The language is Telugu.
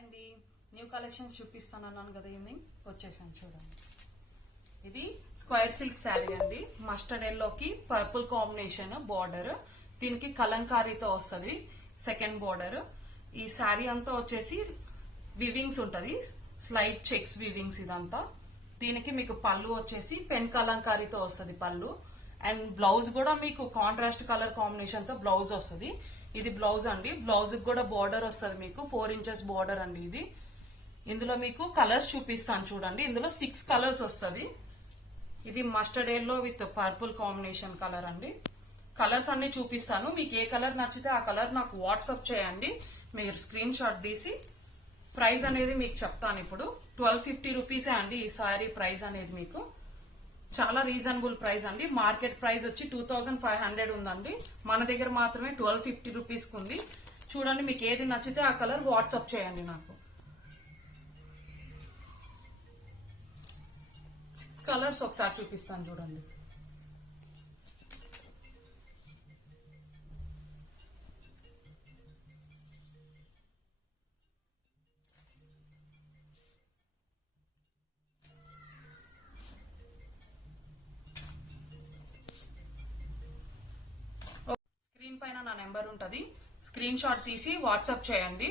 అండి న్యూ కలెక్షన్స్ చూపిస్తాను అన్నాను కదా ఈవినింగ్ వచ్చేసాను చూడండి. ఇది స్క్వేర్ సిల్క్ శారీ అండి, మస్టర్డ్ ఎల్లోకి పర్పుల్ కాంబినేషన్ బార్డర్, దీనికి కలంకారీతో వస్తుంది సెకండ్ బార్డర్. ఈ శారీ అంతా వచ్చేసి వివింగ్స్ ఉంటది, స్లైడ్ చెక్స్ వివింగ్స్ ఇదంతా. దీనికి మీకు పళ్ళు వచ్చేసి పెన్ కలంకారీతో వస్తుంది పళ్ళు, అండ్ బ్లౌజ్ కూడా మీకు కాంట్రాస్ట్ కలర్ కాంబినేషన్ తో బ్లౌజ్ వస్తుంది. ఇది బ్లౌజ్ అండి, బ్లౌజ్ కూడా బార్డర్ వస్తుంది మీకు 4 ఇంచెస్ బార్డర్ అండి ఇది. ఇందులో మీకు కలర్స్ చూపిస్తాను చూడండి, ఇందులో 6 కలర్స్ వస్తుంది. ఇది mustard yellow with purple combination colour అండి. కలర్స్ అన్ని చూపిస్తాను, మీకు ఏ కలర్ నచ్చితే ఆ కలర్ నాకు వాట్సాప్ చేయండి, మీరు స్క్రీన్ షాట్ తీసి. ప్రైస్ అనేది మీకు చెప్తాను ఇప్పుడు. 1250 రూపీసే అండి ఈ సారీ ప్రైస్ అనేది, మీకు చాలా రీజనబుల్ ప్రైస్ అండి. మార్కెట్ ప్రైస్ వచ్చి 2500 ఉందండి, మన దగ్గర మాత్రమే 1250 రూపీస్ ఉంది. చూడండి, మీకు ఏది నచ్చితే ఆ కలర్ వాట్సాప్ చేయండి నాకు. కలర్స్ ఒకసారి చూపిస్తాను చూడండి. స్క్రీన్ పైన నా నెంబర్ ఉంటది, స్క్రీన్ షాట్ తీసి వాట్సాప్ చేయండి.